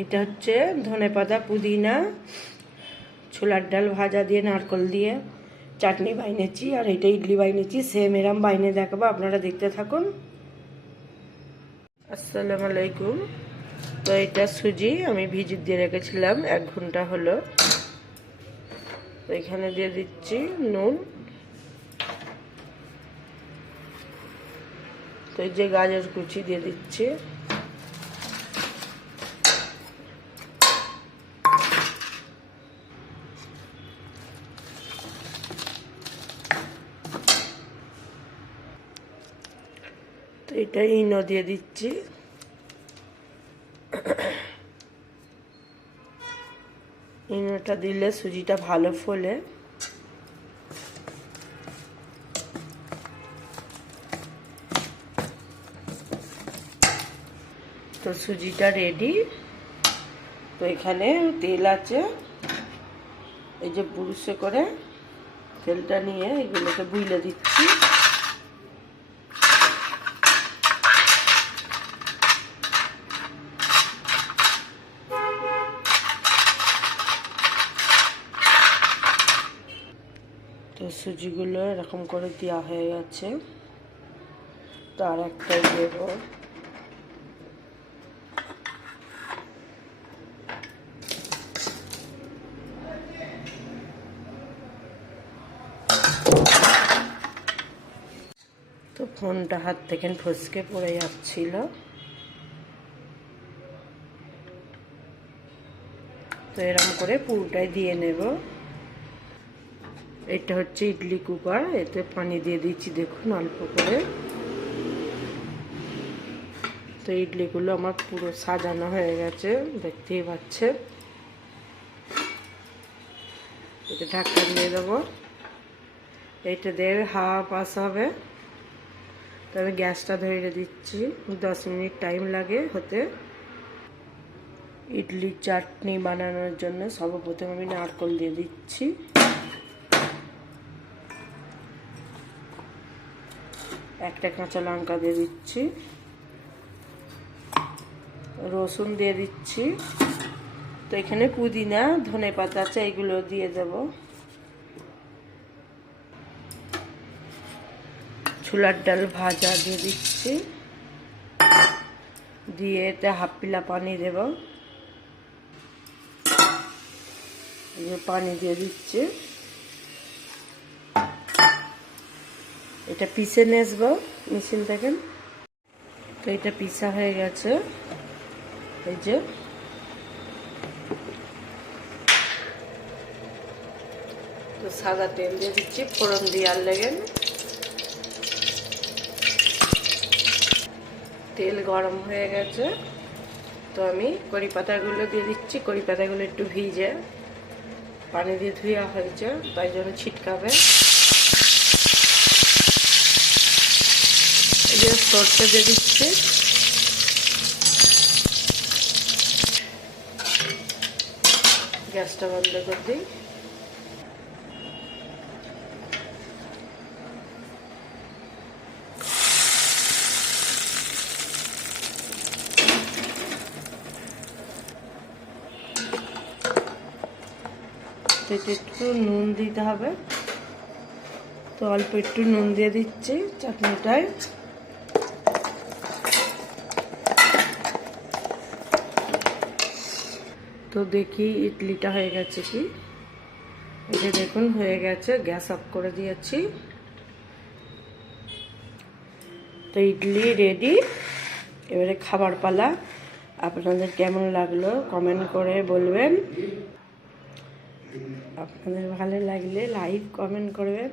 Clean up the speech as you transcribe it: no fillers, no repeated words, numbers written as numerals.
এটা হচ্ছে ধনেপাতা পুদিনা ছোলার ডাল ভাজা দিয়ে নারকেল দিয়ে চাটনি বানিয়েছি, আর এটা ইডলি বানিয়েছি। সেম এরম বাইনে দেখাবো, আপনারা দেখতে থাকুন। আসসালামু আলাইকুম। তো এটা সুজি আমি ভিজিয়ে দিয়ে রেখেছিলাম 1 ঘন্টা হলো। তো এখানে দিয়ে দিচ্ছি নুন। তো এই যে গাজর কুচি দিয়ে দিচ্ছি। তো এটা ইনো দিয়ে দিচ্ছি। ইনোটা দিলে সুজিটা ভালো ফোলে। তো সুজিটা রেডি। তো এখানে তেল আছে, এই যে বুরুষে করে তেলটা নিয়ে এগুলোকে বুইলে দিচ্ছি। তো সুজিগুলো এরকম করে দেওয়া হয়ে গেছে। তো আর একটাই দেব। তো ফোনটা হাত থেকে ফসকে পড়ে যাচ্ছিল। তো এরকম করে পুরোটাই দিয়ে নেব। এটা হচ্ছে ইডলি কুকার, এতে পানি দিয়ে দিচ্ছি দেখুন অল্প করে। তো ইডলিগুলো আমার পুরো সাজানো হয়ে গেছে, দেখতেই পাচ্ছেন। এটা ঢাকা দিয়ে দেবো। এইটা দিয়ে হাওয়া পাস হবে। তো আমি গ্যাসটা ধরে দিচ্ছি, 10 মিনিট টাইম লাগে হতে। ইডলির চাটনি বানানোর জন্য সর্বপ্রথম আমি নারকেল দিয়ে দিচ্ছি। একটা কাঁচা লঙ্কা দিয়ে দিচ্ছি, রসুন দিয়ে দিচ্ছি। তো এখানে পুদিনা ধনেপাতা আছে, এগুলো দিয়ে দেব। ছোলার ডাল ভাজা দিয়ে দিচ্ছি, দিয়ে এতে হাফ পিলা পানি দেব। পানি দিয়ে দিচ্ছি। এটা পিষে নিয়ে আসবো মেশিন থেকে। তো এটা পিষা হয়ে গেছে, এই যে। তো সাদা তেল দিয়ে দিচ্ছি ফোড়ন দেওয়ার লেগে। তেল গরম হয়ে গেছে। তো আমি কড়ি পাতাগুলো দিয়ে দিচ্ছি। কড়ি পাতাগুলো একটু ভিজে পানি দিয়ে ধুয়া হয়েছে, তাই জন্য ছিটকাবে। এই যে সরষে দিয়ে দিচ্ছি। গ্যাসটা বন্ধ করে দিই। একটু নুন দিতে হবে। তো অল্প একটু নুন দিয়ে দিচ্ছি চাটনিটায়। তো দেখি ইডলিটা হয়ে গেছে কি। এই যে দেখুন হয়ে গেছে, গ্যাস অফ করে দিয়েছি। তো ইডলি রেডি। এবারে খাবার পালা। আপনাদের কেমন লাগলো কমেন্ট করে বলবেন। আপনাদের ভালো লাগলে লাইক কমেন্ট করবেন।